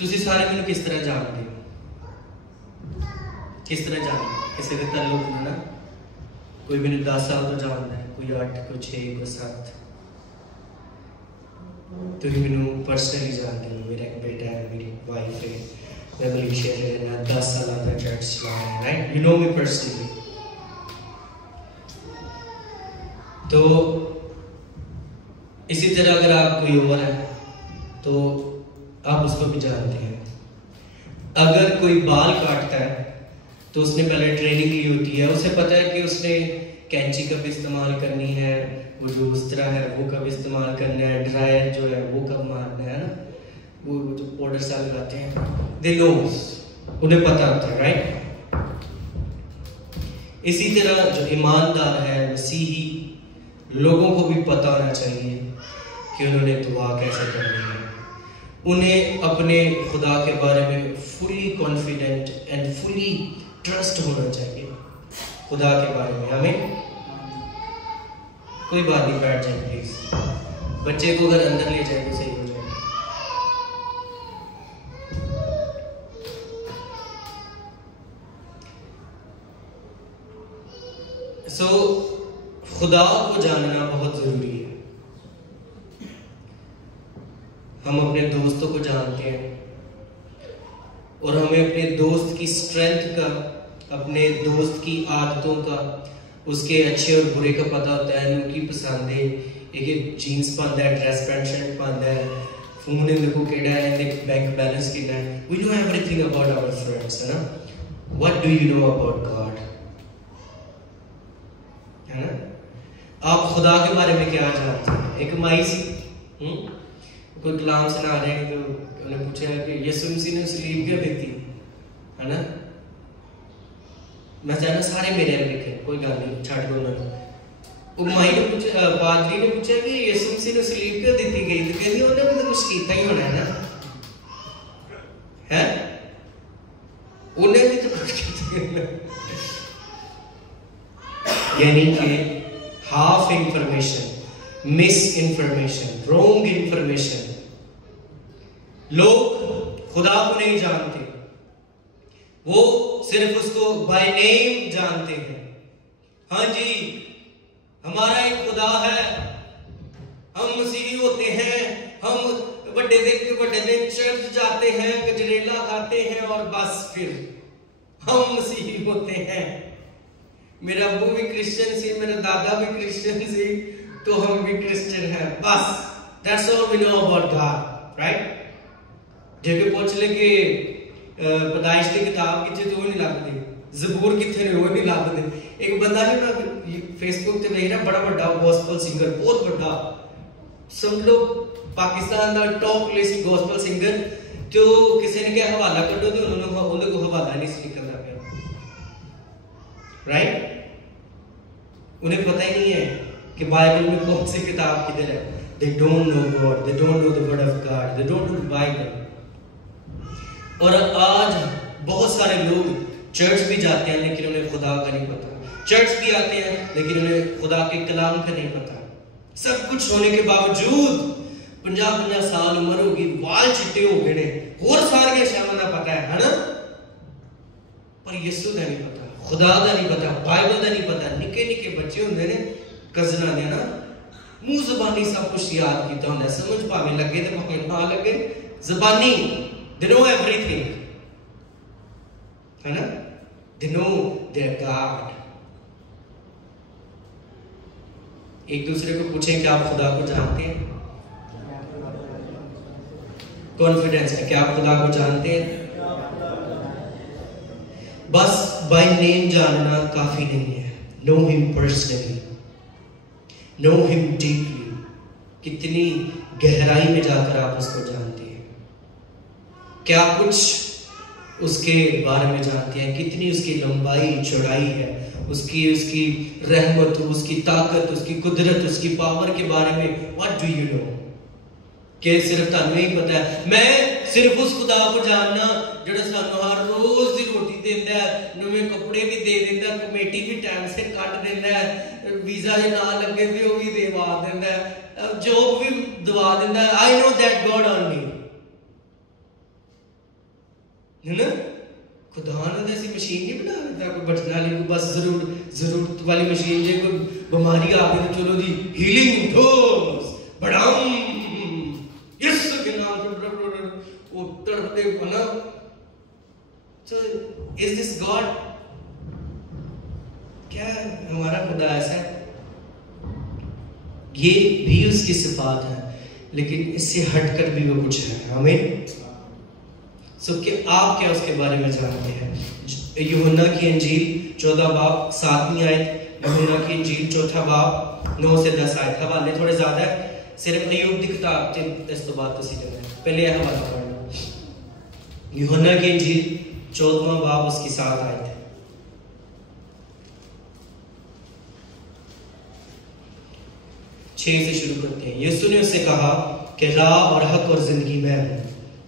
तुसी सारे मैनू किस तरह जानते हो? किस तरह जानते हो? किसी के ताल्लुक है ना, कोई मैंने 10 साल तो जानता है, कोई 8, कोई 6, कोई 7। तुम मैनू पर्सनली जानते हो, मेरा एक बेटा है, मेरी वाइफ है, मैं मलेशिया में रहना 10 साल का चर्च चला रहा है, right? You know me personally. तो इसी तरह अगर आप कोई और है तो आप उसको भी जानते हैं। अगर कोई बाल काटता है तो उसने पहले ट्रेनिंग ली होती है, उसे पता है कि उसने कैंची कब इस्तेमाल करनी है, वो जो उस्तरा है वो कब इस्तेमाल करना है, ड्रायर जो है वो कब मारना है ना, वो जो पाउडर सा लगाते हैं, दे नोस, उन्हें पता होता है, राइट? इसी तरह जो ईमानदार है, मसीही लोगों को भी पता होना चाहिए कि उन्होंने दुआ कैसे करनी है। उन्हें अपने खुदा के बारे में fully confident and fully trust होना चाहिए खुदा के बारे में। हमें कोई बात नहीं, बैठ जाए प्लीज। बच्चे को अगर अंदर ले जाए तो सही हो जाए। खुदा को जानना बहुत जरूरी है। हम अपने दोस्तों को जानते हैं और हमें अपने दोस्त की स्ट्रेंथ का, अपने दोस्त की आदतों का, उसके अच्छे और बुरे का पता होता है। उनकी पसंदें, एक जीन्स पाता है, ड्रेस पैंट शर्ट पाता है, फोन इनको केड़ा है, बैंक बैलेंस कितना है। We know everything about our friends, है ना? What do you know about God, है ना? आप खुदा के बारे में क्या जानते हैं? एक माई सी कोई कलाम सुना रहे हैं तो उन्हें पूछा कि यीशु मसीह ने सलीब क्यों दी थी, है ना? मैं चाहना सारे मेरे लिखे, कोई गल नहीं, छड़ दो ना। वो माई ने पूछा, पादरी ने पूछा कि यीशु मसीह ने सलीब क्यों दी गई, तो कहती उन्हें भी तो कुछ कीता ही होना है ना, है? उन्हें भी तो कुछ कीता ही होना। यानी कि half information, miss information, wrong information. लोग खुदा को नहीं जानते, वो सिर्फ उसको बाय नेम जानते हैं। हाँ जी, हमारा एक खुदा है, हम मसीही होते हैं, हम बड़े दिन चर्च जाते हैं, गजरेला खाते हैं और बस फिर हम मसीही होते हैं। मेरा अब्बू भी क्रिश्चियन सी, मेरा दादा भी क्रिश्चियन सी, तो हम भी क्रिश्चियन हैं, बस। That's all we know about God, right? जेके पूछ ले कि पैदाइश की किताब किथे तो नहीं लगती, ज़बूर किथे ने वो नहीं लगते। एक बंदा है ना फेसबुक पे देख रहा, बड़ा बड़ा गॉस्पल सिंगर, बहुत बड़ा, समझ लो पाकिस्तान का टॉप लिस्ट गॉस्पल सिंगर, जो किसी ने क्या हवाला करो तो उन्होंने को हवाला नहीं निकलता पाया, राइट? उन्हें पता ही नहीं है कि बाइबल में कौन सी किताब किधर है। They don't know God, they don't know the word of God, they don't know the Bible। और आज बहुत सारे लोग चर्च भी जाते हैं लेकिन उन्हें खुदा का नहीं पता, चर्च भी आते हैं लेकिन उन्हें खुदा के कलाम का नहीं पता। सब कुछ होने के बावजूद 50-50 साल उम्र होगी, वाल चिट्टे हो गए, और सारे शामिल पता है ना, पर यीशु का नहीं पता, खुदा का नहीं पता, बाइबल का नहीं पता। निके निके बच्चे होंगे ने, कज़ना ने ना, मुंह ज़बानी सब कुछ याद किया होता है, समझ भावे लगे तो भावे ना लगे, ज़बानी they know everything, है ना? they know their God। एक दूसरे को पूछें कि आप खुदा को जानते हैं? कॉन्फिडेंस है कि आप खुदा को जानते हैं? बस बाय नेम जानना काफी नहीं है। No him personally, know him deeply. कितनी गहराई में जाकर आप उसको जानते हैं, क्या कुछ उसके बारे में जानते हैं, कितनी उसकी लंबाई चौड़ाई है, उसकी रहमत, उसकी ताकत, उसकी कुदरत, उसकी पावर के बारे में। What do you no? कि सिर्फ तुहानू ही पता है। मैं सिर्फ उस खुदा को जानना जिहड़ा सानू हर रोज दी रोटी देंदा है, नवे कपड़े भी दे देंदा, कमेटी भी टाइम से कट देंदा है, वीजा जे ना लगे ते वो भी देवा देंदा है, जॉब भी दवा देंदा है। I know that God only. है ना। खुदा ने ऐसी मशीन नहीं बना देता कोई बटन वाली, कोई बस जरूरत वाली मशीन जे कोई बीमारी आ गई तो चलो जी हीलिंग डोज बड़ाम यीशु के नाम पे वो तड़पते ना। So is this God? क्या हमारा खुदा ऐसा है? ये भी उसकी सिफात है, लेकिन इससे हटकर भी वो कुछ है। आमीन। सो कि आप क्या उसके बारे में जानते हैं? यूहन्ना की इंजील 14 बाब 7वीं आयत, यूहन्ना की इंजील 4 बाब 9 से 10 आयत। हवाले थोड़े ज्यादा है, सिर्फ अय्यूब की किताब ते इस तो बात तुसी करना है। पहले यह हवाला पढ़ना। यूहन्ना की इंजील 14वां बाब उसकी 7 आयत है। 6 से शुरू करते हैं। यीशु ने उससे कहा कि राह और हक और जिंदगी मैं हूं,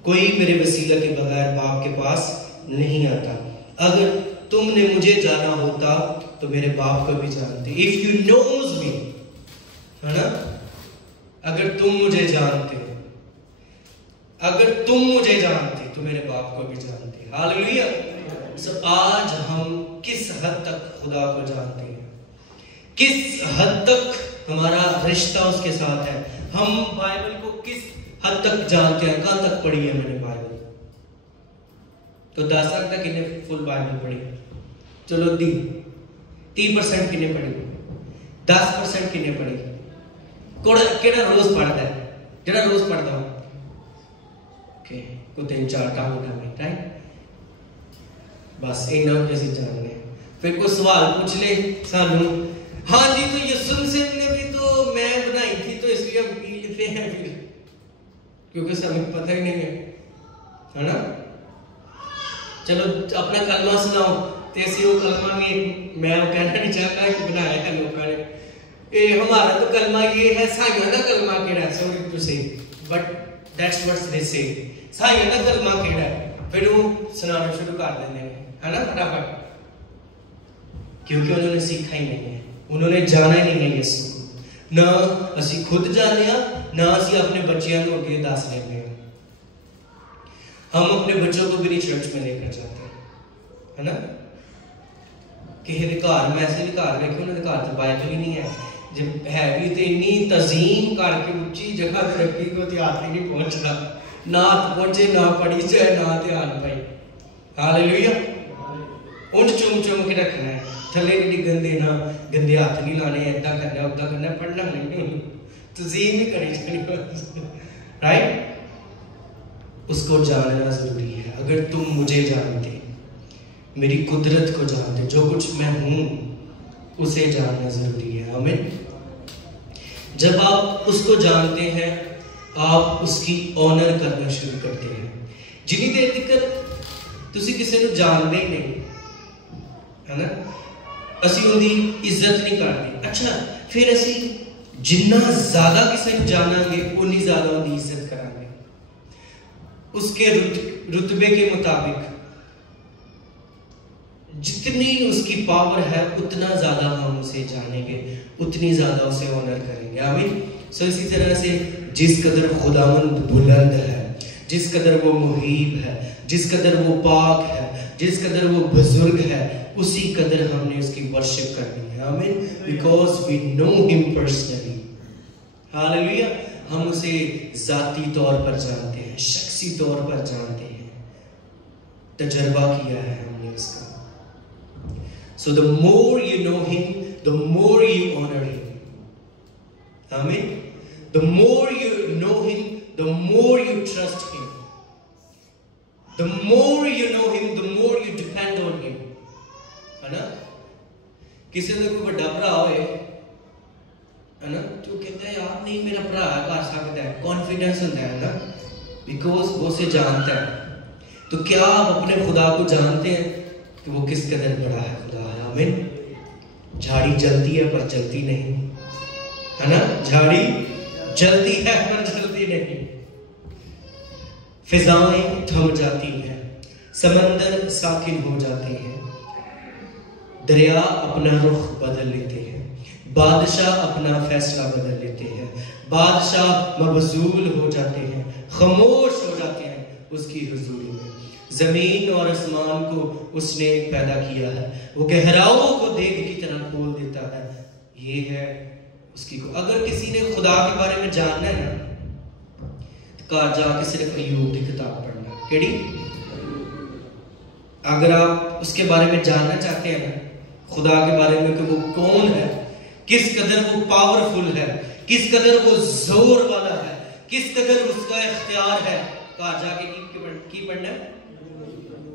कोई मेरे वसीला के बगैर बाप के पास नहीं आता। अगर तुमने मुझे जाना होता तो मेरे बाप को भी जानते। इफ यू नोज मी, है ना, अगर तुम मुझे जानते, अगर तुम मुझे जानते तो मेरे बाप को भी जानते। हालेलुया। सो आज हम किस हद तक खुदा को जानते हैं, किस हद तक हमारा रिश्ता उसके साथ है, हम बाइबल को किस हद तक जानते हैं। कहां तक पढ़ी है मैंने बाइबल? तो 10 तक किन्ने फुल बाइबल पढ़ी? चलो 30% किन्ने पढ़ी? 10% किन्ने पढ़ी? केड़ा रोज पढ़ता है? जेड़ा रोज पढ़ता हूं ओके, को 3-4 काम उठा में, राइट? बस इन्ना जैसे जानने। फिर कोई सवाल पूछ ले सानू, हाँ जी तो यीशु से ने भी तो मैं बनाई थी तो इसलिए हम पी लेते हैं फिर, क्योंकि हमें पता ही नहीं है ना। चलो अपना कलमा सुनाओ। तेसी वो कलमा भी मैं कहना नहीं चाहता कि बनाया है लोगों ने। ए हमारा तो कलमा ये है, साइया का कलमा केड़ा, सॉरी टू से, बट दैट्स व्हाट दे से। साइया का कलमा केड़ा है, फिर वो सुनाना शुरू कर देते हैं, है ना, फटाफट, क्योंकि उन्होंने सीखा ही नहीं है, उन्होंने जाना ही नहीं है यीशु को। ना असी खुद जाने, ना असी अपने बच्चों को अगे दस लेते हैं। हम अपने बच्चों को भी नहीं चर्च में लेकर जाते, है ना। किसी के घर में ऐसे भी घर रखे, उन्होंने घर तो बाइबल ही नहीं है, जब है भी तो इन्नी तजीम करके उच्ची जगह पर रखी को हाथ ही नहीं पहुंचता, ना पहुंचे, ना पढ़ी जाए, ना ध्यान पाई। हालेलुया। उन चुम चुम के रखना है, थले नहीं डिगन देना, गंदे हाथ नहीं लाने, ऐसा करना उदा करना, पढ़ना नहीं, तजीम नहीं करनी, राइट। उसको जानना जरूरी है। अगर तुम मुझे जानते, मेरी कुदरत को जानते, जो कुछ मैं हूं उसे जानना जरूरी है। आमीन। जब आप उसको जानते हैं, आप उसकी ऑनर करना शुरू करते हैं। जिनी देर तक तुसी किसी को जानते ही नहीं, है ना, असी उनकी इज्जत नहीं करते। अच्छा, फिर असी जिन्ना ज्यादा किसी को जानांगे उन्नी ज्यादा उनकी इज्जत करांगे, उसके रुतबे के मुताबिक। जितनी उसकी पावर है उतना ज्यादा हम उसे जानेंगे, उतनी ज्यादा उसे ऑनर करेंगे। आमीन। सो इसी तरह से जिस कदर खुदावंद बुलंद है, जिस कदर वो मुहीब है, जिस कदर वो पाक है, जिस कदर वो बुजुर्ग है, उसी कदर हमने उसकी वर्शिप करनी है। आमीन। Because we know him personally. Hallelujah. हम उसे जाती तौर पर जानते हैं, शख्सी तौर पर जानते हैं, तजर्बा किया है हमने उसका। So the more you know him, the more you honor him. Amen. The more you know him, the more you trust him. The more you know him, the more you depend on him. है ना? किसी ने कोई बड़ा भरा होए, है ना, तो कहता है यार नहीं मेरा भरा कर सकता है, कॉन्फिडेंस होता है ना, बिकॉज वो उसे जानता है। तो क्या आप अपने खुदा को जानते हैं कि वो किस कदर बड़ा है खुदा है। आमीन। झाड़ी जलती है पर जलती नहीं, है ना, झाड़ी जलती है पर जलती नहीं। फिजाएं थम जाती हैं, समंदर साकिन हो जाते हैं, दरिया अपना रुख बदल लेते हैं, बादशाह अपना फैसला बदल लेते हैं, बादशाह मबजूल हो जाते हैं, खामोश हो जाते हैं उसकी हुजूरी में। जमीन और आसमान को उसने पैदा किया है, वो गहराओं को देख की तरह खोल देता है। ये है उसकी को। अगर किसी ने खुदा के बारे में जानना है ना, तो कहा जाके सिर्फ अय्यूब की किताब पढ़ना। केड़ी? अगर आप उसके बारे में जानना चाहते हैं ना, खुदा के बारे में कि वो कौन है, किस कदर वो पावरफुल है, किस कदर वो जोर वाला है, किस कदर उसका इख्तियार है, कहा जाके की पढ़ना है?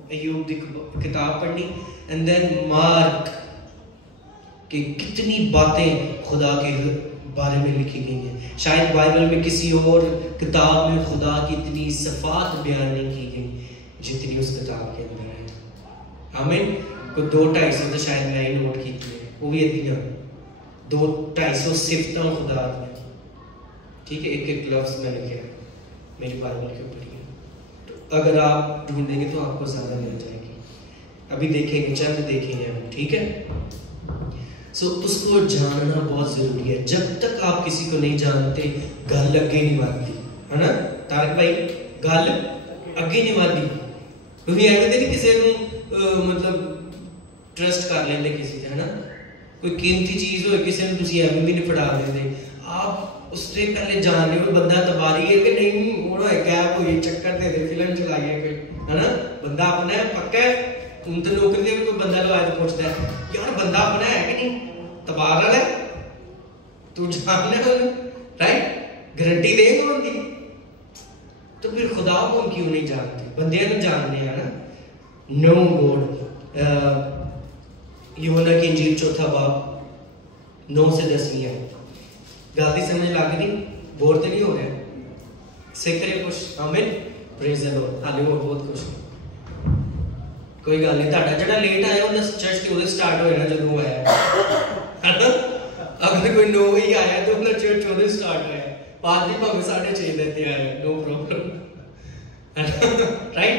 अय्यूब की किताब पढ़नी। एंड देन मार्क कि कितनी बातें खुदा के बारे में लिखी गई हैं। शायद बाइबल में किसी और किताब में खुदा की इतनी सफात बयान नहीं की गई जितनी उस किताब के अंदर है। आमीन। को 200-250 तो शायद मैं ही नोट की थी, वो भी इतनी 200-250 सिफतों खुदा की। ठीक है, एक एक लफ्ज में लिखे मेरी बाइबल के ऊपर। तो अगर आप ढूंढेंगे तो आपको ज्यादा मिल जाएगी। अभी देखेंगे, चंद देखेंगे हम। ठीक है, सो उसको जानना बहुत जरूरी है। जब तक आप किसी को नहीं जानते, गल अगे नहीं बढ़ती, है ना तारक भाई? गल अगे नहीं बढ़ती। क्योंकि एवं नहीं किसी मतलब ट्रस्ट कर लेंगे किसी से, है ना? कोई कीमती चीज हो किसी ने तुम एवं भी नहीं फड़ा देते। आप उससे पहले जान रहे हो बंदा तबारी है कि नहीं, होना है कैब हुई, चक्कर दे दे, फिल्म चलाई है कोई, है ना? बंदा अपना है पक्का है। तुम तो नौकरी में कोई बंदा लगाया तो पूछता है यार बंदा अपना है कि नहीं, तबार वाला है, तू जान ले, राइट? गारंटी देगा उनकी। तो फिर खुदा को हम क्यों नहीं जानते? बंदे ने जानने हैं ना। Know God. यूहन्ना की इंजील 4 बाब 9 से 10 है। गलती समझ लग गई? बोर तो नहीं हो गया? सीख रहे कुछ? आमीन, प्रेज द लॉर्ड। हाले हो बहुत कुछ, कोई गल नहीं। ਤੁਹਾਡਾ ਜਿਹੜਾ ਲੇਟ ਆਇਆ ਉਹਦਾ ਚਰਚ ਤੇ ਉਹਦੇ ਸਟਾਰਟ ਹੋਇਆ ਨਾ ਜਦੋਂ ਆਇਆ, ਹੈ ਨਾ? अगर कोई 9 ही आया तो अपना चर्च ਉਹਦੇ ਸਟਾਰਟ ਹੋਇਆ। ਪਾਦਰੀ ਭਾਵੇਂ 6:30 ਤੇ ਆਇਆ, नो प्रॉब्लम, है ना? राइट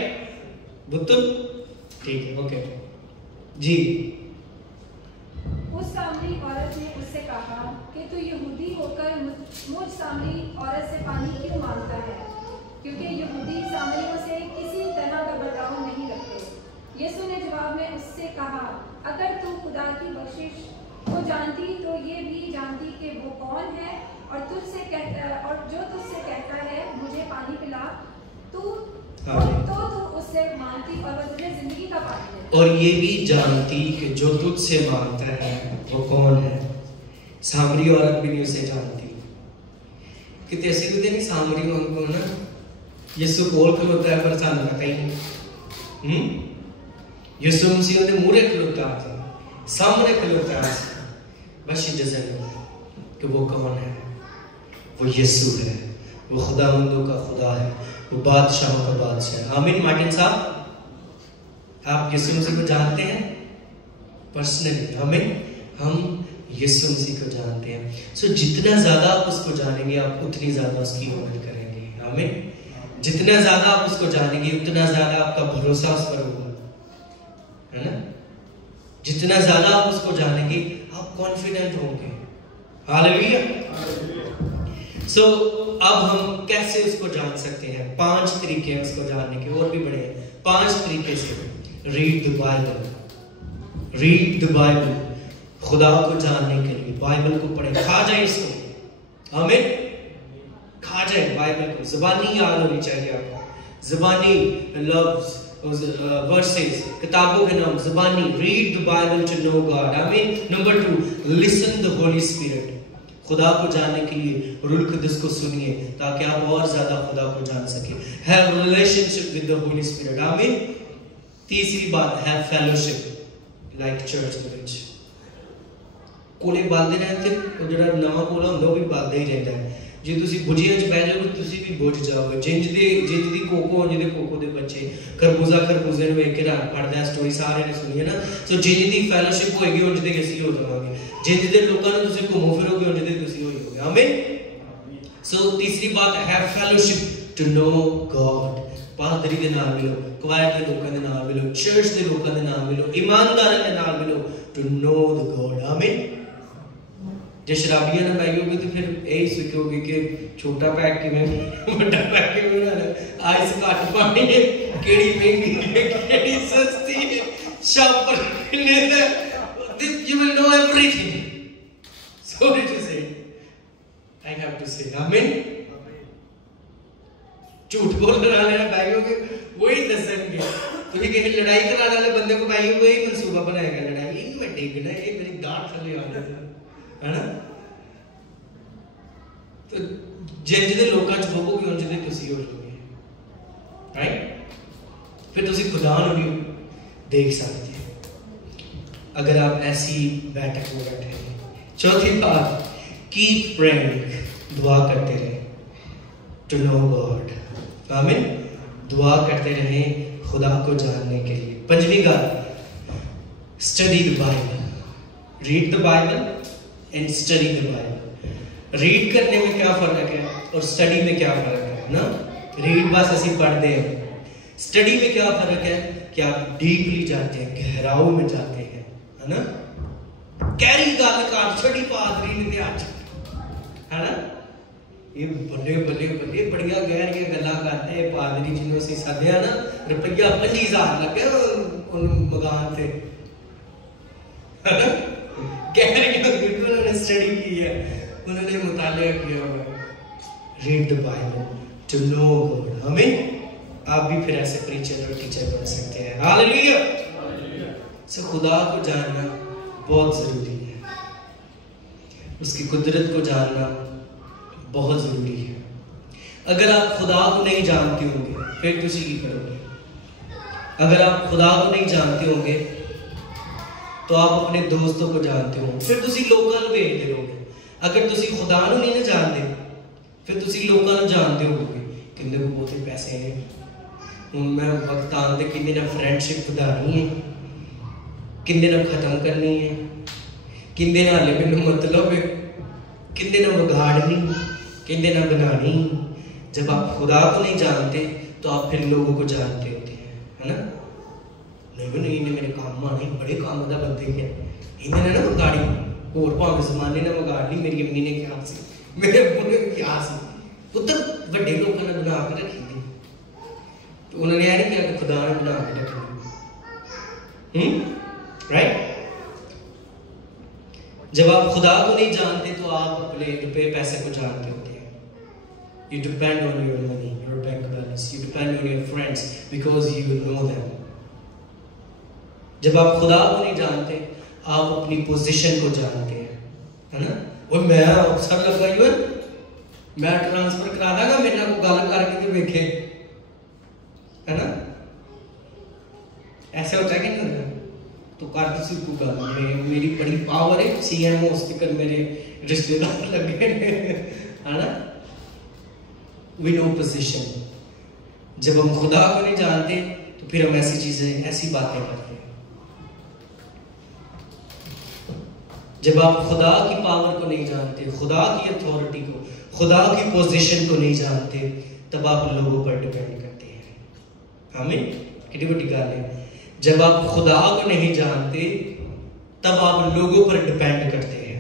बुत्तु? ठीक है, ओके जी। उस सामरी औरत ने उससे कहा कि तू यहूदी होकर मुझ सामरी औरत से पानी क्यों मांगता है, क्योंकि यहूदी सामरियों से किसी तरह का बर्ताव नहीं रखते। यीशु ने जवाब में उससे कहा, अगर तू खुदा की बख्शिश को जानती तो ये भी जानती कि वो कौन है और तुझसे कहता और जो तुझसे कहता है मुझे पानी पिला, तो तू उससे मांगती और वो तुझे जिंदगी का पानी दे। और ये भी जानती कि जो तुझसे मांगता है वो कौन है। सामरी औरत भी नहीं उसे जानती। कितने ऐसे होते नहीं सामरी उनको ना, यीशु बोल खलोता है पर सानू पता ही नहीं। यीशु मसीह ने मुरे खलोता था, सामने खलोता है, बस शी डजंट नो कि वो कौन है। वो यीशु है, वो खुदावंदों का खुदा है, वो बादशाहों का बादशाह। आमीन। मार्टिन साहब, आप यीशु मसीह को जानते हैं पर्सनली? आमीन। हम यीशु मसीह को जानते हैं। सो जितना ज्यादा आप उसको जानेंगे आप उतनी ज्यादा उसकी मदद करेंगे। आमीन। जितना ज्यादा आप उसको जानेंगे उतना ज्यादा आपका भरोसा उस पर होगा, है ना? जितना ज्यादा आप उसको जानेंगे आप कॉन्फिडेंट होंगे। हालेलुया। सो अब हम कैसे उसको जान सकते हैं? 5 तरीके हैं उसको जानने के, और भी बड़े हैं। 5 तरीके से। Read the Bible. Read the Bible. खुदा को जानने के लिए बाइबल को पढ़े, खा जाए इसको। आमीन। खा जाए बाइबल को, ज़बानी याद होनी चाहिए आपको। ज़बानी लफ्ज, वर्सेस, किताबों के नाम, ज़बानी। Read the Bible to know God. आमीन। नंबर 2, लिसन द होली स्पिरिट। खुदा को जानने के लिए रूह कुद्दूस को सुनिए ताकि आप और ज्यादा खुदा को जान सके। Have relationship with the Holy spirit. आमीन। तीसरी बात, हैव फेलोशिप लाइक चर्च ਦੇ ਵਿੱਚ। ਕੋਲੇ ਬਾਲਦੇ ਰਹਿੰਦੇ, ਉਹ ਜਿਹੜਾ ਨਵਾਂ ਕੋਲਾ ਹੁੰਦਾ ਉਹ ਵੀ ਬਾਲਦਾ ਹੀ ਰਹਿੰਦਾ ਹੈ। ਜੇ ਤੁਸੀਂ ਬੁਝੀਆਂ 'ਚ ਬਹਿ ਜਾਓਗੇ ਤੁਸੀਂ ਵੀ ਬੁਝ ਜਾਓਗੇ। ਜਿੰਜ ਦੀ ਕੋਕੋ ਜਿਹਦੇ ਕੋਕੋ ਦੇ ਬੱਚੇ ਖਰਬੂਜ਼ੇ ਨੂੰ ਵੇਖ ਕੇ ਰਾਤ ਪੜਦਾ ਸਟੋਰੀ ਸਾਰਿਆਂ ਨੇ ਸੁਣੀ ਹੈ ਨਾ। ਸੋ ਜਿੰਜ ਦੀ ਫੈਲੋਸ਼ਿਪ ਹੋਏਗੀ ਉਂਝ ਦੇ ਅਸੀਂ ਹੋ ਜਾਵਾਂਗੇ। जिंज दे लोगों ने तुसी घूमो फिरोगे और जिंदे तुसी होई होगे। आमीन। सो तीसरी बात, have fellowship to know God. पादरी दे नाल मिलो, क्वायर दे लोकां दे नाल मिलो, चर्च दे लोकां दे नाल मिलो, ईमानदारां दे नाल मिलो टू नो द गॉड। आमीन। जे शराबियां ना पाइयोगे तो फिर यही सीखोगे कि छोटा पैक किवें बड़ा पैक किवें बनाना, आइस घट पानी है, केड़ी महंगी है, केड़ी सस्ती है, शॉपर कितने दा, you will know everything. Sorry to say, I have to say, amen. झूठ बोलने वाले ना पाइयोगे वही दसेंगे, तुम्हें कहीं लड़ाई कराने वाले बंदे को पाइयोगे वही मंसूबा बनाएगा लड़ाई, ये मैं देखना है, ये मेरी गांठ थले आ जाती है ना। तो जिंदे लोकां च होवोगे उंज दे तुसी हो जाओगे, राइट। फिर तुसी खुदा नूं भी देख सकते हो अगर आप ऐसी बैठक में बैठे हैं। चौथी बात, कीप प्रेइंग, दुआ करते रहे, टू नो गॉड, आमीन। दुआ करते रहे खुदा को जानने के लिए। पंजवीं बात, study the Bible, read the Bible and study the Bible. Read करने में क्या फर्क है और स्टडी में क्या फर्क है ना। रीड बस ऐसी पढ़ते हैं, स्टडी में क्या फर्क है कि आप डीपली जाते हैं, गहराई में जाते हैं, है ना। कैरी गल कर छड़ी पादरी ने आज, है ना, ये बल्ले बल्ले बल्ले बड़िया गहरिया गल्लां करते हैं पादरी जिन्होंने असीं सद्या ना, रुपया 50,000 लगे उन मकान से, है ना। गहरिया उन्होंने स्टडी की है, उन्होंने मुतालिया किया हुआ है। Read the Bible to know God, आमीन। आप भी फिर ऐसे प्रीचर और टीचर बन सकते हैं, हालेलुया। सो खुदा को जानना बहुत जरूरी है, उसकी कुदरत को जानना बहुत जरूरी है। अगर आप खुदा को नहीं जानते होंगे फिर तुसी की करोगे। अगर आप खुदा को नहीं जानते होंगे तो आप अपने दोस्तों को जानते हो, फिर तुसी लोकां नूं भेजदे रहोगे। अगर तुसी खुदा नूं नहीं ना जानते फिर तुसी लोकां नूं जानते होगे किंदे को बहुते पैसे ने, हुण मैं वक्त आंदे किंदे नाल फ्रेंडशिप वधानी है, किंदे नाल खत्म करनी है, किंदे नाल मैनूं मतलब है, किंदे नाल बिगाड़नी, किंदे नाल बनानी। जब आप खुदा को नहीं जानते तो आप फिर लोगों को जानते होते हैं, है ना। नहीं इन्हें मेरे काम आने, बड़े काम का बंदे हैं, इन्हें ना बिगाड़ी, होर भावें जमाने ने बिगाड़नी, मेरी अम्मी ने क्या सी, मेरे अब्बू ने क्या सी, पुत्र बड़े लोगों ने बना के रखी थी, तो उन्होंने यह नहीं किया कि खुदा ने बना के रखी, राइट। जब आप खुदा को नहीं जानते तो आप अपने रुपए पैसे को जानते होते हैं। You depend on your money, your bank balance. You depend on your friends because you know them. जब आप खुदा को नहीं जानते आप अपनी पोजीशन को जानते हैं, है ना। और मैं अफसर लगा हुआ, मैं ट्रांसफर करा दांगा, मेरे नाल गल करके तो देखे, है ना। ऐसे होता है कि नहीं होता, तो कर तुसी को गल, मेरी बड़ी पावर है, CMO स्पीकर मेरे रिश्तेदार लगे, है ना। We know position। जब हम खुदा को नहीं जानते तो फिर हम ऐसी चीजें, ऐसी बातें करते हैं। जब आप खुदा की पावर को नहीं जानते, खुदा की अथॉरिटी को, खुदा की पोजीशन को नहीं जानते, तब आप लोगों पर डिपेंड करते हैं, आमीन। कितनी बड़ी गल है। जब आप खुदा को नहीं जानते तब आप लोगों पर डिपेंड करते हैं।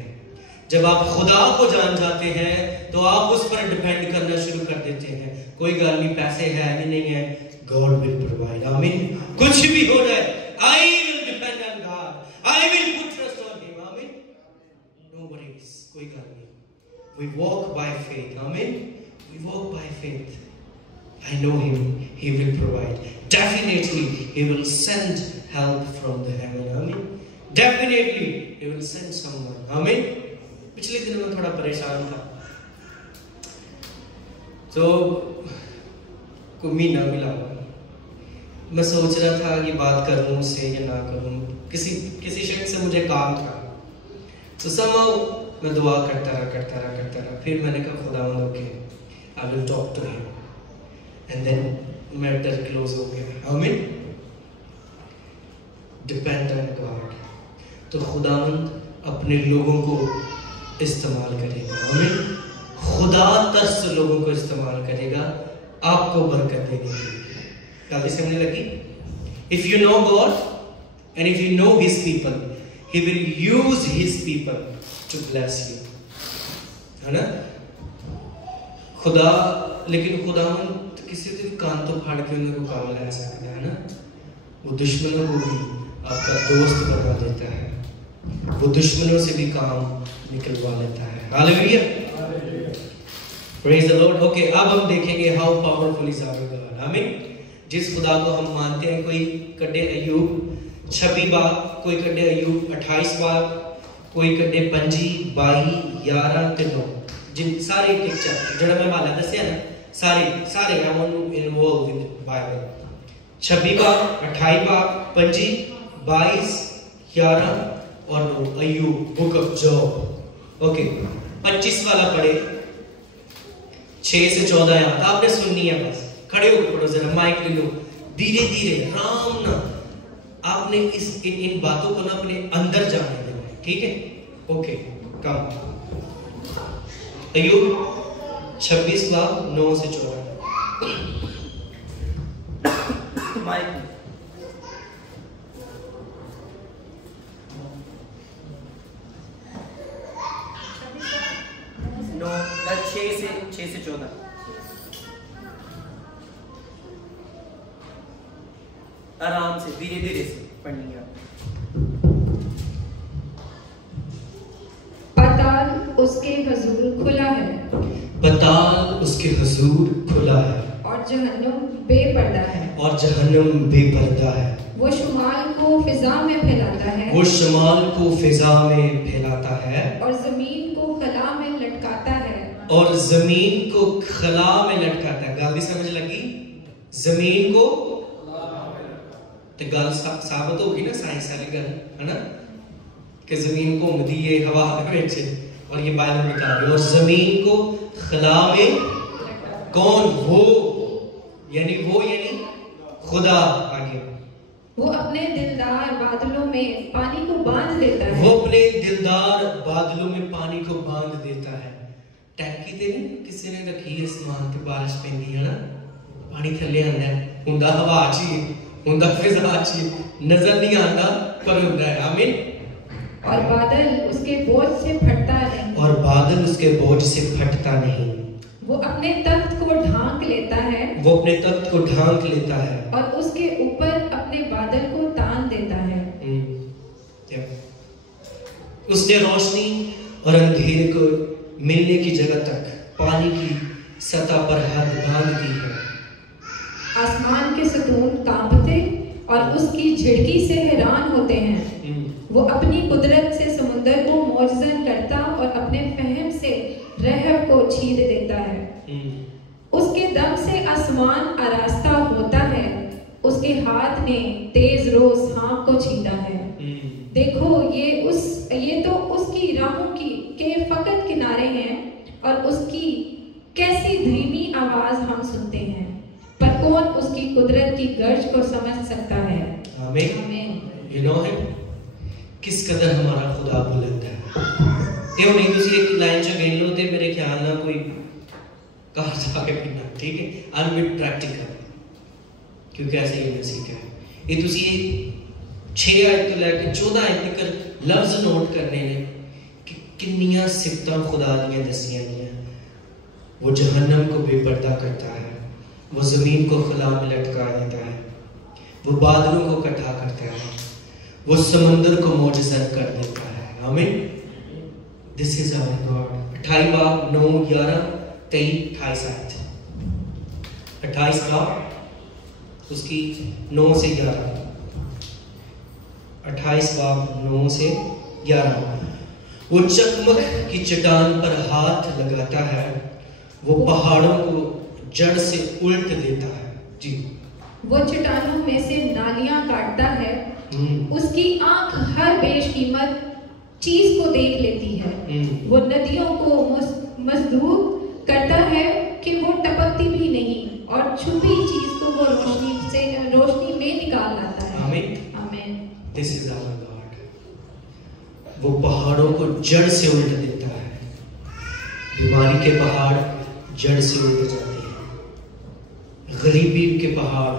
जब आप खुदा को जान जाते हैं तो आप उस पर डिपेंड करना शुरू कर देते हैं। कोई गल नहीं, पैसे है या नहीं है, गॉड विल प्रोवाइड, आमीन। कुछ भी हो जाए, I will depend on God, I will put trust on him, आमीन। नो वरीज, कोई गल नहीं। वी वॉक बाय फेथ, आमीन। We walk by faith. I know him, he will provide. Definitely, he will send help from the heaven, amen. Definitely, he will send someone, amen. पिछले दिनों में थोड़ा परेशान था, तो को महीना मिला, मैं सोच रहा था कि बात करूं उससे या ना करूं, किसी शख्स से मुझे काम था, तो somehow मैं दुआ करता रहा। फिर मैंने कहा खुदावंद, okay, I will talk to him. And then matter close हो गया, आमीन। Depend on God. तो खुदावंद अपने लोगों को इस्तेमाल करेगा, आमीन। खुदा तरस लोगों को इस्तेमाल करेगा, आपको बरकत देने के लिए। गाली समझने लगी? If you know God and if you know His people, He will use His people to bless you. है ना। खुदा, लेकिन खुदावंद किसी दिन कान तो फाड़ के उनको काम ला सकता है ना। वो दुश्मनों को भी आपका दोस्त बना देता है, वो दुश्मनों से भी काम निकलवा लेता है। Hallelujah, praise the Lord. Okay, अब हम देखेंगे how powerful is our God. आमीन। जिस खुदा को हम मानते हैं, कोई कड्डे अय्यूब 26 बाब, कोई कड्डे अय्यूब 28 बाब, कोई कड्डे 25, 22, 11 ते 9, जिन सारे पिक्चर जड़ा मैं वाला दसिया ना, सारे I want to involve in Bible. 26 बाब, 28 बाब, 25, 22, 11 और 9, अय्यूब, बुक ऑफ जॉब। ओके, 25 वाला पढ़े, 6 से 14 आयत आपने सुननी है। बस खड़े होकर पढ़ो, जरा माइक ले लो, धीरे धीरे आराम ना। आपने इन बातों को ना अपने अंदर जाने देना है, ठीक है। ओके, कम अय्यूब 26 बाब 9 से 14। माइक 6 से 14। आराम से धीरे धीरे से पढ़नी है। पाताल उसके हुजूर खुला है, पाताल उसके हुजूर खुला है, और जहन्नुम बेपर्दा है, और जहन्नुम बेपर्दा है। वो शुमाल को फिजा में फैलाता है, वो शुमाल को फिजा में फैलाता है, और जमीन को खला में लटकाता है, और जमीन को खला में लटकाता है। गल भी समझ लगी? जमीन को तो गल साबित होगी ना, साइंस वाली गल है ना, कि जमीन घूमती है हवा में, और ये बाइबल बता रही है। और जमीन को खला में, कौन? वो यानी खुदा। आगे, वो अपने दिलदार बादलों में पानी को बांध देता है, वो अपने दिलदार बादलों में पानी को बांध देता है। टैंकी ते किसी ने रखी है आसमान ते, बारिश पैंदी है ना, पानी थल्ले आंदा है, हुंदा हवा च, हुंदा फिजा च, नजर नहीं आंदा पर हुंदा है। आमीन। और बादल उसके बोझ से फटता नहीं, और बादल उसके बोझ से फटता नहीं। वो अपने तख्त को ढांक लेता है, वो अपने तख्त को ढांक लेता है, और उसके ऊपर अपने बादल को तान देता है। उसने रोशनी और अंधेरे को मिलने की जगह तक पानी की सतह पर हद बांध दी है। आसमान के सतून कांपते और उसकी झिड़की से हैरान होते हैं। वो अपनी कुदरत से समुंदर को मौजज़न करता और अपने फहम से रहब को छीन देता है। उसके दम से आसमान आरास्ता होता है, उसके हाथ ने तेज रो सांप को छीना है। देखो, ये तो उसकी राहों के फकत किनारे हैं, और उसकी कैसी धीमी आवाज हम सुनते हैं, पर कौन उसकी कुदरत की गर्ज को समझ सकता है। आमीन। You know him? किस कदर हमारा खुदा बुलंद है। ये नहीं दूसरी एक लाइन जो गिन लो ते मेरे ख्याल ना कोई कहाँ जाके पढ़ना, ठीक है। अनविट प्रैक्टिकल, क्योंकि ऐसे ही सीखा है। ये तुसी 6 आयत तो लेके 14 आयत तक लफ्ज नोट करने ने कि किन्नियां सिफतां खुदा दियां दसियां गईयां। वो जहन्नम को बेपर्दा करता है, वो जमीन को खुला में लटका देता है, वो बादलों को इकट्ठा करता है, वो समुंदर को मौजज़न कर देता है। आमीन। This is our God. 28 बाब 9, 11, 23, 28 आयत। 28 बाब उसकी 9 से 11, 28 बाब 9 से 11। वो चकमक की चट्टान पर हाथ लगाता है, वो पहाड़ों को जड़ से उल्ट देता है। जी। वो चट्टानों में से नालियां काटता है, उसकी आंख हर बेशकीमत चीज को देख लेती है। वो नदियों को मजदूर करता है कि वो टपकती भी नहीं, और छुपी चीज को वो रोशनी में निकाल लाता है। आमीन। आमीन। This is our God. वो पहाड़ों को जड़ से उल्ट देता है। बीमारी के पहाड़ जड़ से उल्ट जाते हैं, गरीबी के पहाड़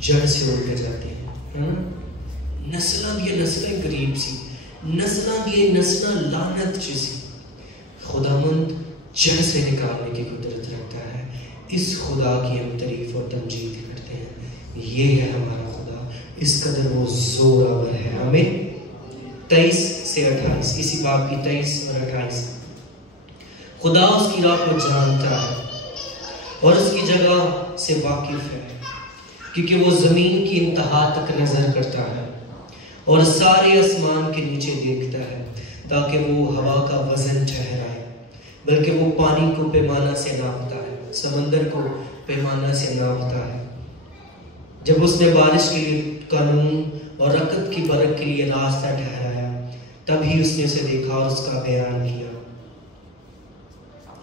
जड़ से उल्ट जाते हैं। नस्लां दी नस्लें गरीब सी, नस्लां दी नस्लां लानत च सी। खुदावंद जड़ से निकालने की कुदरत रखता है। इस खुदा की हम तारीफ और तमजीद करते हैं। ये है हमारा खुदा, इस कदर वो जोरावर है। हमें 23 से 28, इसी बात की 23 और 28, खुदा उसकी राह को जानता है और उसकी जगह से वाकिफ है, क्योंकि वो जमीन की इंतहा तक नजर करता है और सारे आसमान के नीचे देखता है, ताकि वो हवा का वजन ठहराए। बल्कि वो पानी को पैमाना से नापता है, समंदर को पैमाना से नापता है। जब उसने बारिश के लिए कानून और रकत की बरकत के लिए रास्ता ठहराया, तभी उसने उसे देखा और उसका बयान किया।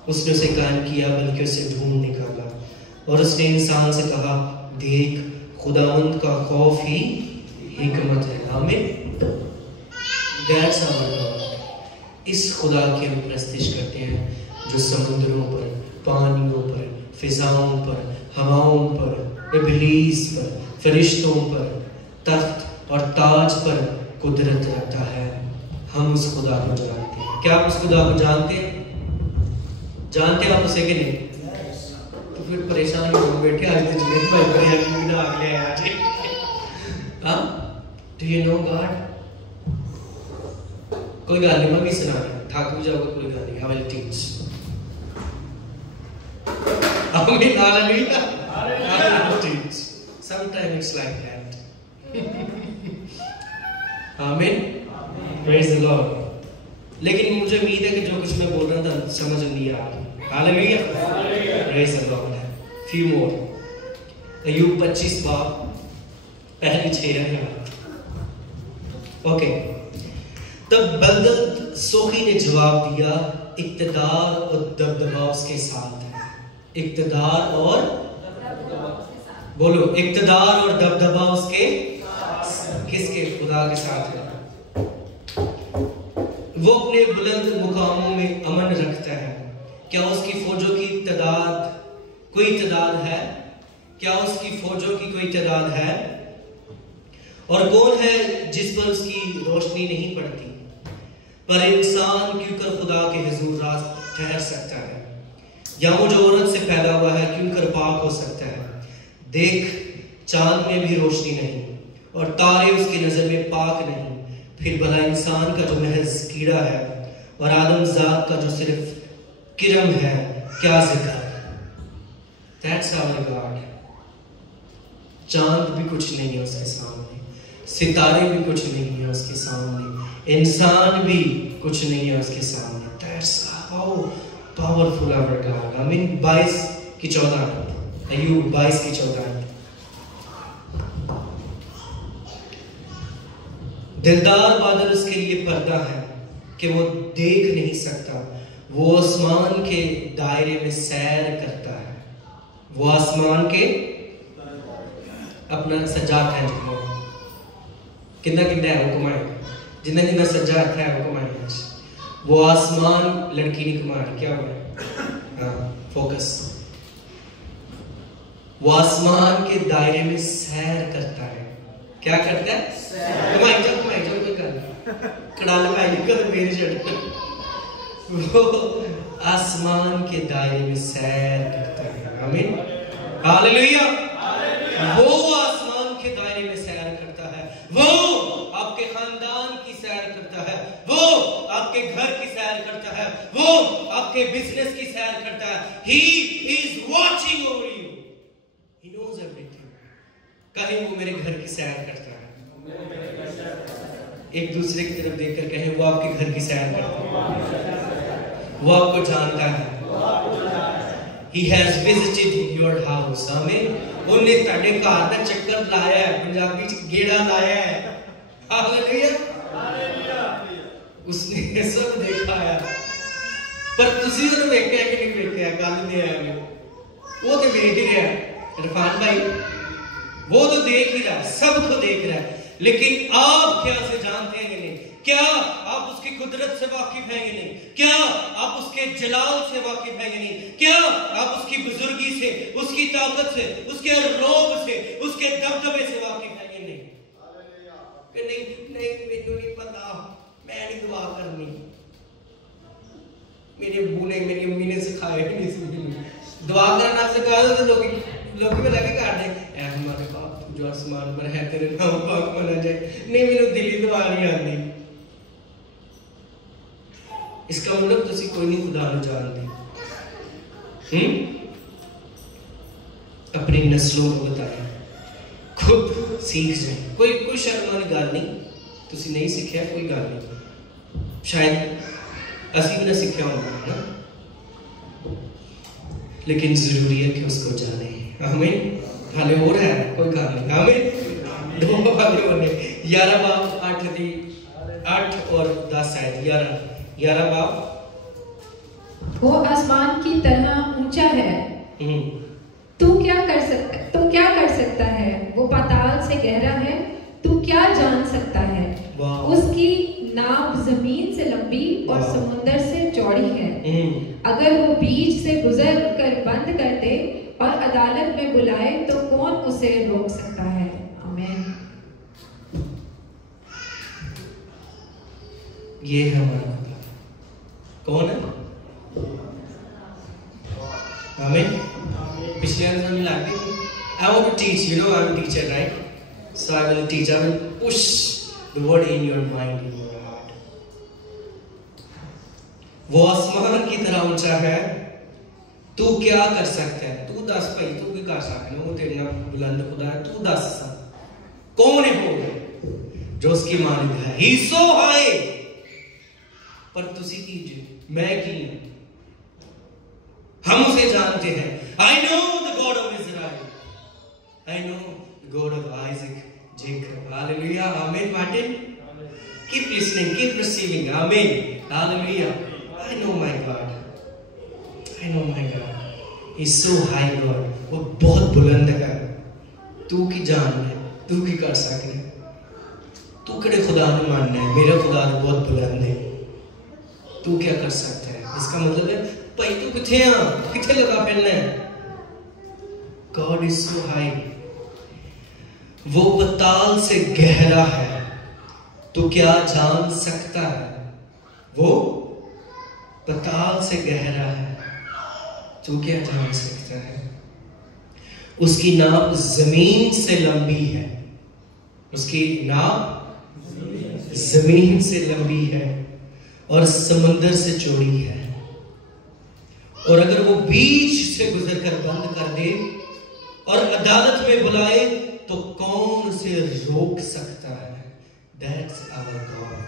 उसने उसे कायम किया, बल्कि उसे ढूंढ निकाला। और उसने इंसान से कहा, देख, खुदावंद का खौफ ही हिकमत है। आमीन। That's our God. इस खुदा की हम प्रस्तिश करते हैं, जो समुद्रों पर, पानियों पर, फिजाओं पर, हवाओं पर, इब्लीस पर, फरिश्तों पर, तख्त और ताज पर कुदरत रखता है। हम उस खुदा को जानते हैं। क्या आप उस खुदा को जानते हैं? जानते हैं आप उसे कि नहीं? तो फिर परेशान हो बैठे आज दिन में भाई बिरयानी भी ना आ गया यार। हाँ, डू यू नो गॉड? कोई गाल नहीं, मैं भी सुना रहा, थक भी जाओगे, कोई गाल नहीं। I will teach. आमीन, हालेलुया। I will teach. Sometimes it's like that. आमीन, प्रेज द लॉर्ड। लेकिन मुझे उम्मीद है कि जो कुछ मैं बोल रहा था समझ नहीं आ रहा। हालेलुया, praise the Lord. Few more. अय्यूब 25 बाब पहली 6 आयत। ओके। तब बल्दद सोखी ने जवाब दिया, इक्तदार और दबदबा उसके साथ है। इक्तदार और बोलो, इक्तदार और दबदबा उसके किसके? खुदा के साथ है। वो अपने बुलंद मुकामों में अमन रखता है। क्या उसकी फौजों की कोई तादाद है? क्या उसकी फौजों की कोई तादाद है? और कौन है जिस पर उसकी रोशनी नहीं पड़ती? पर इंसान क्यों कर खुदा के हुजूर रात ठहर सकता है? या वो जो औरत से पैदा हुआ है क्यों कर पाक हो सकता है? देख, चांद में भी रोशनी नहीं और तारे उसकी नजर में पाक नहीं। फिर भला इंसान का जो महज कीड़ा है और आदमजात का जो सिर्फ किरम है, क्या जिक्र? That's our God। चांद भी कुछ नहीं है उसके सामने, सितारे भी कुछ नहीं है उसके सामने, इंसान भी कुछ नहीं है उसके सामने। That's how powerful our God। I mean 22 की 14, अय्यूब 22 की 14। दिलदार बादल उसके लिए पर्दा है कि वो देख नहीं सकता। वो आसमान के दायरे में सैर करता है। वो आसमान के अपना सजा है जो कितना है वो कमाए, जिन्ना सजा रखा है वो कमाए। वो आसमान लड़की नहीं कमा रही, क्या हुआ? हाँ, फोकस। वो आसमान के दायरे में सैर करता है। क्या करता है? कमाई जाओ कोई कड़ा लगाई कर मेरी जड़। वो आसमान के दायरे में सैर करता है। आमीन, हालेलुया। वो आसमान के दायरे में सैर करता है। वो आपके खानदान की सैर करता है। वो आपके घर की सैर करता है। वो आपके बिजनेस की सैर करता है। He is watching over you। He knows everything। कहीं वो मेरे घर की सैर करता है। एक दूसरे की तरफ देखकर कहें, वो आपके घर की सैर करता है। वो आपको जानता है। He has visited your house। आमीन। उन्हें ताड़े घर दा चक्कर लाया है, पंजाबी च गेड़ा लाया है। हालेलुया। उसने सब देखा है, पर तुसी उन्हें देखा है कि नहीं देखा? गल नहीं है, वो तो देख ही रहा है। इरफान भाई वो तो देख ही रहा है, सब को देख रहा है। लेकिन आप क्या से जानते हैं नहीं? क्या आप उसकी कुदरत से वाकिफ हैं या नहीं? क्या आप उसके जलाल से वाकिफ हैं या नहीं? क्या आप उसकी बुजुर्गी से, उसकी ताकत से, उसके रोब से, उसके दबदबे से वाकिफ हैं या नहीं? कि नहीं, मेनू नहीं पता, मैं नहीं दुआ करनी। मेरे अबू ने मेरी अम्मी ने सिखाया ही नहीं सी। दुआ करना सिखा दो तो लोग भी लगे कर दे ऐ हमारे बाप जो आसमान पर है तेरे नाम पाक होना जाए। नहीं मैंने दिली दुआ नहीं आती। इसका मतलब तुसी कोई नहीं खुदा नु जानते। अपनी नस्लों को बताया, खुद सीख जाए। कोई शर्म वाली गल नहीं, तुसी नहीं सीखा कोई गल नहीं, शायद असी भी ना सीखा होगा ना, लेकिन जरूरी है कि उसको जाने। आमीन। हाले हो रहा है कोई गल नहीं। आमीन। दो वाले होने 11 बाब 8 और 10 आयत 11 बाब। वो आसमान की तरह ऊंचा है, तू क्या कर सकता है? वो पाताल से गहरा है, तू क्या जान सकता है? उसकी नाव जमीन से लंबी और समुद्र से चौड़ी है। अगर वो बीच से गुजर कर बंद कर दे और अदालत में बुलाए तो कौन उसे रोक सकता है? आमीन। ये है हमारा खुदा। कौन है? आमीन। पिछले अंदर में लाके I want to teach, you know, I'm a teacher, right? So I will teach, I will push the word in your mind, in your heart. वो आसमान की तरह ऊंचा है, तू क्या कर सकता है? तू दस भाई, तू क्या कर सकता है? वो तेरे ना बुलंद खुदा है, तू दस सा कौन है वो जो उसकी मालिक है? He so high। पर तुसी कीजिए, मैं की हूं, हम उसे जानते हैं। I know the God of Israel, I know the God of Isaac, Jacob. Hallelujah. Amen. Martin. Keep listening, keep receiving. Amen. Hallelujah. I know my God. I know my God. He's so high God. वो बहुत बुलंद है। तू की जान है, तू की कर सकते है। तू कड़े खुदा ने मानना है, मेरा खुदा बहुत बुलंद है। तू क्या कर सकता है? इसका मतलब है भाई तू किथे लगा फिरना है? God is so high। वो पाताल से गहरा है, तो क्या जान सकता है? वो पाताल से गहरा है, तो क्या जान सकता है? उसकी नाव जमीन से लंबी है, उसकी नाव जमीन से लंबी है और समंदर से चौड़ी है। और अगर वो बीच से गुजर कर बंद कर दे और अदालत में बुलाए तो कौन उसे रोक सकता है? That's our God।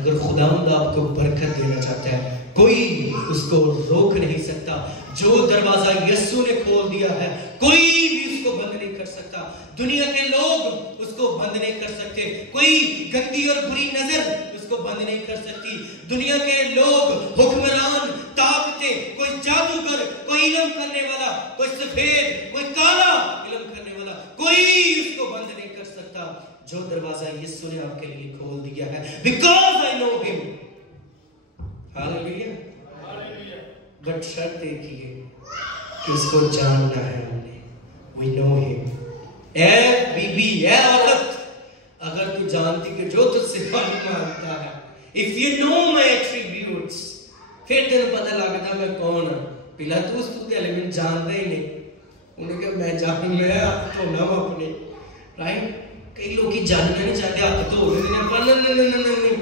अगर खुदावंद आपको बरकत देना चाहता है, कोई उसको रोक नहीं सकता। जो दरवाजा यीशु ने खोल दिया है, कोई भी उसको बंद नहीं कर सकता। दुनिया के लोग उसको बंद नहीं कर सकते। कोई गंदी और बुरी नजर उसको बंद नहीं कर सकती। दुनिया के लोग, हुक्मरान, ताकतें, कोई जादूगर, कोई इल्म करने वाला, कोई सफेद, कोई काला इल्म करने वाला, कोई उसको बंद नहीं कर सकता। जो दरवाजा यीशु ने आपके लिए खोल दिया है, because I know him। Hallelujah. But शर्त एक ही है कि उसको जानना है हमने। We know him। ए बीबी, ए औरत, अगर तू जानती कि जो तुझसे मांगता है, if you know my attributes, फिर तेरे पता लगता मैं कौन हूं। पिलातुस तू ते एलिमेंट जानता ही नहीं। उन्हें कहा मैं जान लिया तो ना अपने, राइट? कई लोग की जानना नहीं चाहते, हाथ धो देते हैं, पर नहीं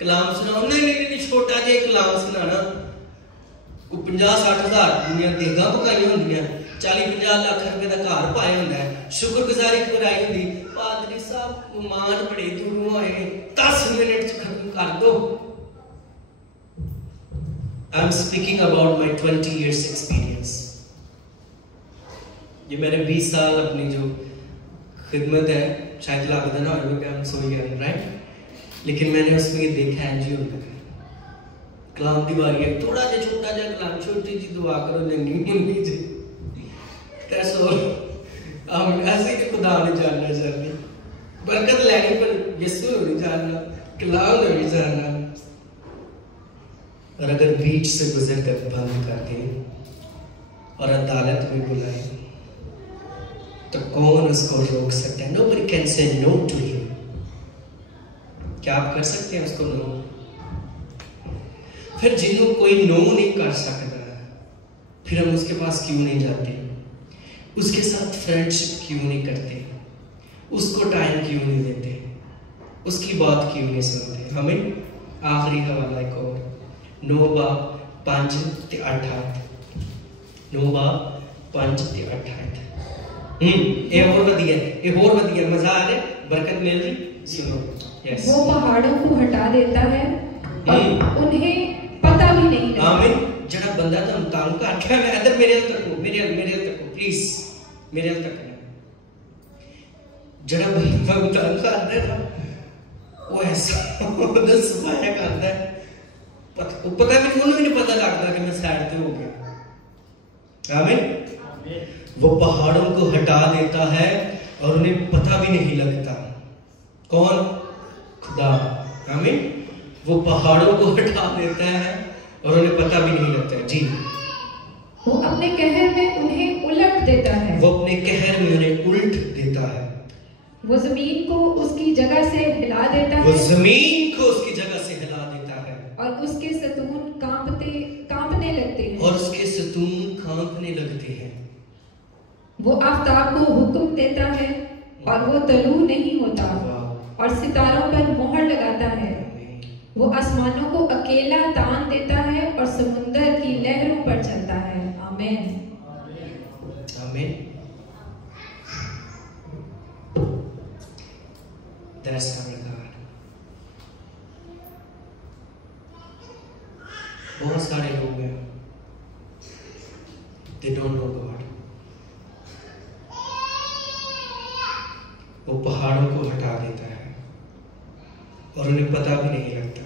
कलाम सुनाओ, नहीं छोटा जिहा कलाम सुनाना। को 50-60 हज़ार दुनिया देगा पकाई होंगी, 40-50 लाख रुपए का घर पाया होंगे, शुक्रगुजारी कराई होंगी। पादरी साहब मान बड़े दूरों आए, 10 मिनट खत्म कर दो। I'm speaking about my 20 years experience। ये मैंने 20 साल अपनी जो खिदमत है, शायद लागत ना हो कि हम सो गए, राइट? लेकिन मैंने उसमें ये देखा है जी उनका कलाम की बारी है, थोड़ा सा छोटा सा कलाम, छोटी सी दुआ करो जंगी मुंडी जी कैसो हम ऐसे ही खुदा ने जानना चाहिए, बरकत लेनी पर यीशु नहीं जानना, कलाम नहीं जानना। और अगर बीच से गुजर कर बंद कर दे और अदालत में बुलाए तो कौन उसको रोक सकता है? Nobody can say no to him। क्या आप कर सकते हैं उसको नो? फिर जिन्हों कोई नो नहीं कर सकता, फिर हम उसके पास क्यों नहीं जाते, उसके साथ फ्रेंडशिप क्यों नहीं करते, उसको टाइम क्यों नहीं देते, उसकी बात क्यों नहीं सुनते। हमें आखिरी हवाला एक और, 9 बाब 5 ते 8 9 बाब 5 ते 8 ये और वधिया, ये और वधिया, मजा आ रहा है, बरकत मिल रही, सुनो। यस, वो पहाड़ों को हटा देता है और उन्हें पता भी नहीं लगता। आमीन। जड़ा बंदा तो तंग कर के मैं इधर मेरे तक हो, मेरे तक हो प्लीज, मेरे तक ना। जड़ा बंदा तंग कर रहा है ना, वो ऐसा दस सुनाया करता है, पता भी नहीं पता लगता कि मैं साइड पे हो गया। आमीन। वो पहाड़ों को हटा देता है और उन्हें पता भी नहीं लगता। कौन? खुदा। आमीन। वो पहाड़ों को हटा देता है और उन्हें पता भी नहीं लगता। जी, वो अपने कहर में उन्हें उलट देता है। वो अपने कहर में उन्हें उल्ट देता है। वो जमीन को उसकी जगह से हिला देता है। वो जमीन को उसकी जगह से हिला देता है और उसके सतून कांपने लगते हैं। और उसके सतून कांपने लगते हैं। वो आफताब को हुक्म देता है और वो तलू नहीं होता और सितारों पर मोहर लगाता है। वो आसमानों को अकेला तान देता है और समुंदर की लहरों पर चलता है। आमीन। आमीन। That's our God. बहुत सारे लोग हैं, they don't know God. वो पहाड़ों को हटा देता है और उन्हें पता भी नहीं लगता।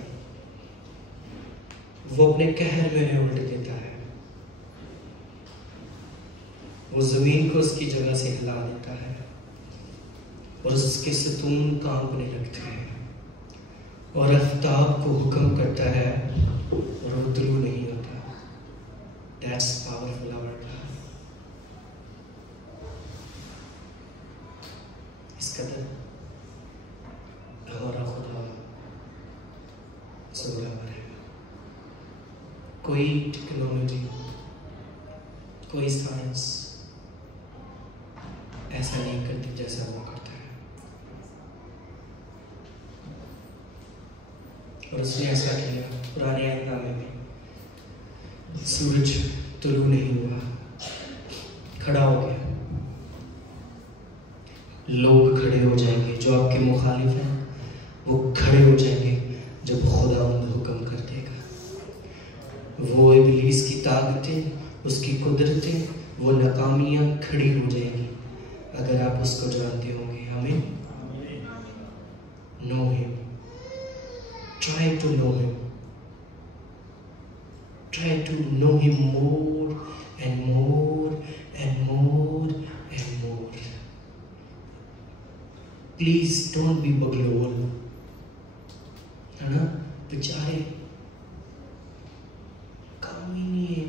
वो अपने कहर में उन्हें उल्ट देता है। वो जमीन को उसकी जगह से हिला देता है और उसके सतून कांपने लगते हैं और आफ्ताब को हुक्म करता है और वो तुलू नहीं होता। That's powerful our God. इस कदर हमारा खुदा ज़ोरावर है। कोई टेक्नोलॉजी, कोई साइंस ऐसा नहीं करती जैसा वो करता है। और उसने ऐसा किया। पुराने अहदनामे में सूरज तुलू नहीं हुआ, खड़ा हो गया। लोग खड़े हो जाएंगे जो आपके मुखालिफ हैं, वो खड़े हो जाएंगे जब खुदा हुक्म कर देगा। वो इब्लीस की ताकतें, उसकी कुदरतें, वो नाकामियां खड़ी हो जाएंगी अगर आप उसको जानते होंगे। हमें know him, try to know him, try to know him more and more and more and more. Please don't be बगलोल, है ना? बेचारे काम ही नहीं है,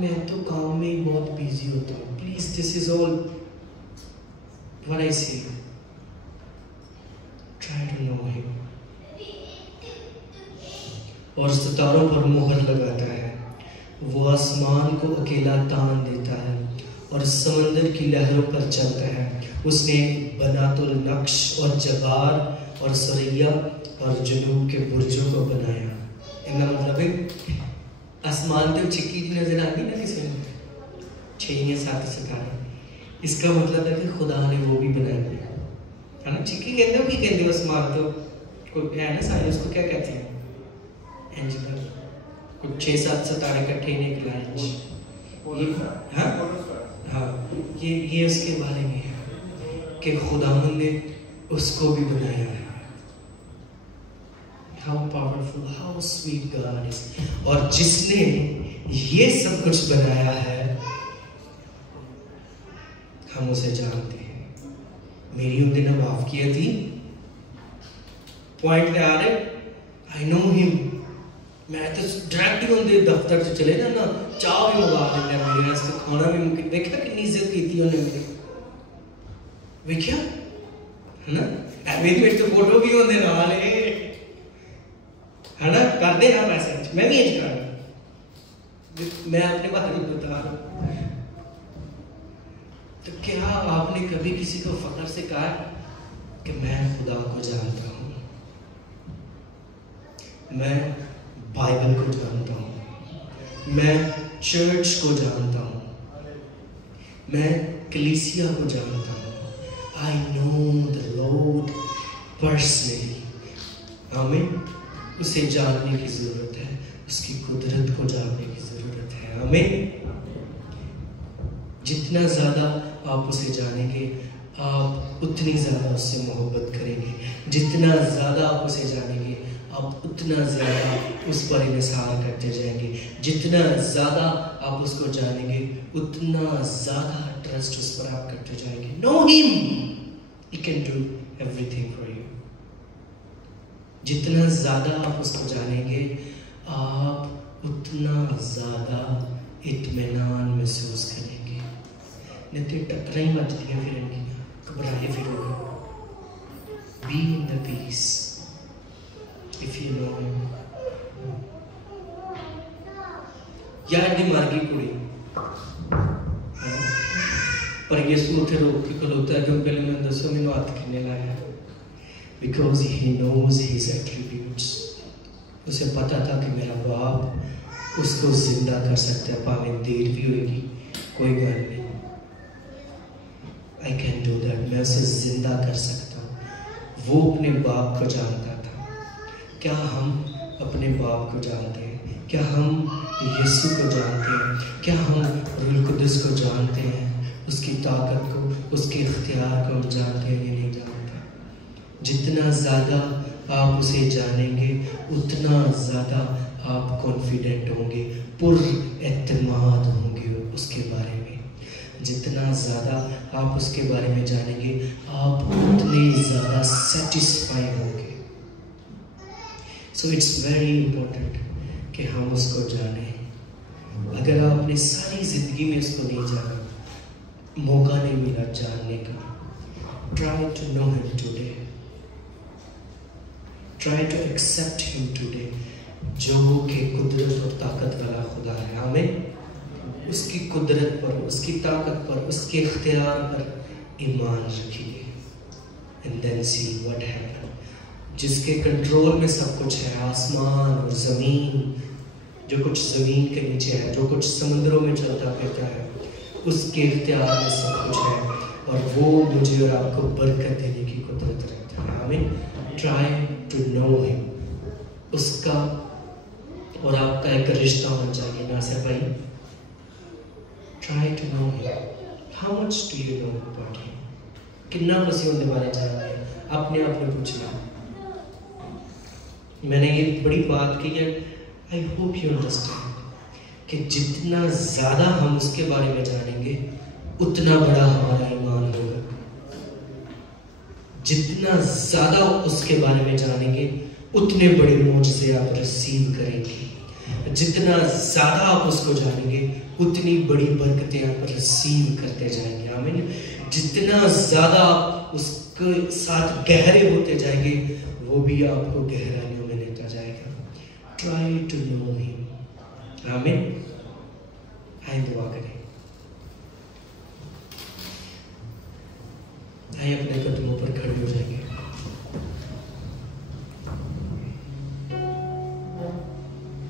मैं तो काम में ही बहुत बिजी होता हूँ। Please, this is all what I say. Try to know him. और सितारों पर मोहर लगाता है। वो आसमान को अकेला तान देता है और समंदर की लहरों पर चलता है। उसने बनातुल नक्श और जबार और सरैया और जुनूब के बुर्जों को बनाया। इनका मतलब है आसमान तो चिक्की की नजर आती ना किसी ने, 6 या 7 सितारे। इसका मतलब है कि खुदा ने वो भी बनाया है ना। चिक्की कहते हो कि कहते हो आसमान तो कोई है ना, साइंस उसको क्या कहते हैं, कुछ 6-7 सितारे इकट्ठे निकलाए। हाँ, ये उसके बारे में है कि खुदावंद ने उसको भी बनाया है। How powerful, how sweet God is. और जिसने ये सब कुछ बनाया है, हम उसे जानते हैं। मेरी उन दिनों माफ किया थी, पॉइंट पे आ रहे, I know him. मैं तो डायरेक्ट ही उनके दफ्तर से चले जाना, चाह भी मंगा लेना, मेरे वास्ते खाना भी मुमकिन। देखा कितनी इज्जत की थी उन्होंने मेरी, देखा है ना। मेरी तो फोटो भी होने नाल है ना, करते हैं पैसे मैं भी इंज कर, मैं अपने बारे में बता रहा हूं। तो क्या आपने कभी किसी को फख्र से कहा कि मैं खुदा को जानता हूं, मैं बाइबल को जानता हूं, मैं चर्च को जानता हूं, मैं कलीसिया को जानता हूं, I know the Lord personally. आमीन। उसे जानने की जरूरत है, उसकी कुदरत को जानने की जरूरत है। आमीन। जितना ज्यादा आप उसे जानेंगे, आप उतनी ज्यादा उससे मोहब्बत करेंगे। जितना ज्यादा आप उसे जानेंगे, आप उतना ज्यादा उस पर इंसार करते जाएंगे। जितना ज्यादा आप उसको जानेंगे, उतना ज्यादा ट्रस्ट उस पर आप करते जाएंगे। Know him, he can do everything for you. जितना ज्यादा आप उसको जानेंगे, आप उतना ज्यादा इत्मीनान महसूस करेंगे। नहीं तो टकराई मचती है फिर इनकी, घबराए फिरोगे। Be in the peace if you know him. यार दी मार गई कुड़ी, पर यीशु उठे रोक के खलोता है क्यों? पहले मैं दसो मैंने हाथ किने लाया, because he knows his attributes। उसे पता था कि मेरा बाप उसको जिंदा कर सकता है, भावें देर भी होगी, कोई गल नहीं। I can do that, मैं उसे जिंदा कर सकता हूँ। वो अपने बाप को जानता था। क्या हम अपने बाप को जानते हैं? क्या हम यीशु को जानते हैं? क्या हम रूह कुदस को जानते हैं? उसकी ताकत को, उसके इख्तियार को हम जानते हैं या नहीं जानते? जितना ज़्यादा आप उसे जानेंगे, उतना ज़्यादा आप कॉन्फिडेंट होंगे, पुरएतमाद होंगे उसके बारे में। जितना ज़्यादा आप उसके बारे में जानेंगे, आप उतने ज़्यादा सेटिस्फाई होंगे। सो इट्स वेरी इम्पोर्टेंट कि हम उसको जानें। अगर आपने सारी ज़िंदगी में उसको नहीं जाना, मौका नहीं मिला जानने का, try to know him today. Try to accept him today, जो कि कुदरत और ताकत वाला खुदा है। आमीन। उसकी कुदरत पर, उसकी ताकत पर, उसके इख्तियार पर ईमान रखिए। And then see what happens। जिसके कंट्रोल में सब कुछ है, आसमान और ज़मीन, जो कुछ ज़मीन के नीचे है, जो कुछ समुद्रों में चलता फिरता है, उसके इख्तियार में सब कुछ है, और वो मुझे और आपको बरकत देने की कुदरत रखता है। आमीन। Try to know him। उसका और आपका एक रिश्ता होना चाहिए ना से भाई। Try to know him। How much do you know about him? कितना मसीह होने वाले जानते हैं? अपने आप में पूछना। मैंने ये बड़ी बात की है, I hope you understand, कि जितना ज़्यादा हम उसके बारे में जानेंगे, उतना बड़ा हमारा ईमान होगा। जितना ज़्यादा उसके बारे में जानेंगे, उतने बड़े मौजज़े आप रिसीव करेंगे। जितना ज़्यादा आप उसको जानेंगे, उतनी बड़ी बरकतें आप रिसीव करते जाएंगे। आमीन। जितना ज़्यादा आप उसके साथ गहरे होते जाएंगे, वो भी आपको गहराइयों में लेता जाएगा। Try to know him. आमीन। आइए दुआ करें। आइए अपने कदमों पर